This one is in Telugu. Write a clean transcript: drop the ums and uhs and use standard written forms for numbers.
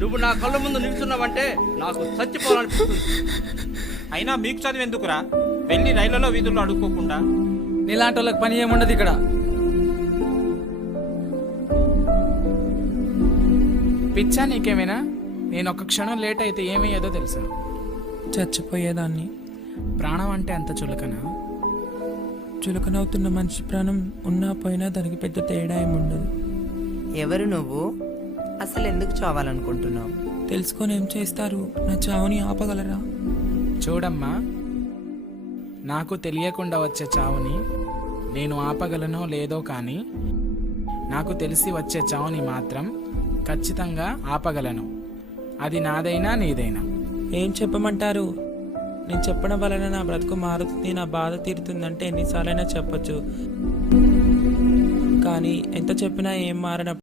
నువ్వు నా కళ్ళ ముందు నిలుచున్నావంటే నాకు చచ్చిపోవాలనిపిస్తుంది. అయినా మీకు చదివి ఎందుకురా? వెళ్ళి రైళ్లలో వీధుల్లో అడుక్కోకుండా. నీలాంటి వాళ్ళకి పని ఏముండదు ఇక్కడ. పిచ్చా నీకేమైనా? నేను ఒక్క క్షణం లేట్ అయితే ఏమయ్యేదో తెలుసా? చచ్చిపోయేదాన్ని. ప్రాణం అంటే అంత చులకనా? చులకనవుతున్న మనిషి ప్రాణం ఉన్నా పోయినా దానికి పెద్ద తేడా ఏముండదు. ఎవరు నువ్వు? అసలు ఎందుకు చావాలనుకుంటున్నావు? తెలుసుకొని ఏం చేస్తారు? నా చావుని ఆపగలరా? చూడమ్మా, నాకు తెలియకుండా వచ్చే చావుని నేను ఆపగలనో లేదో కానీ నాకు తెలిసి వచ్చే చావుని మాత్రం ఖచ్చితంగా ఆపగలను. అది నాదైనా నీదైనా. ఏం చెప్పమంటారు? నేను చెప్పడం వలన నా బ్రతుకు మారుతుంది, నా బాధ తీరుతుందంటే ఎన్నిసార్లైనా చెప్పొచ్చు. కానీ ఎంత చెప్పినా ఏం మారనప్పుడు